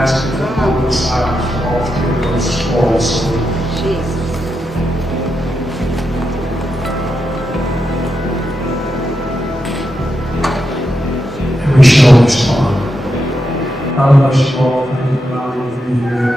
asking for public silence for all three of those calls. And we shall respond. God bless you all. Thank you for allowing me to be here.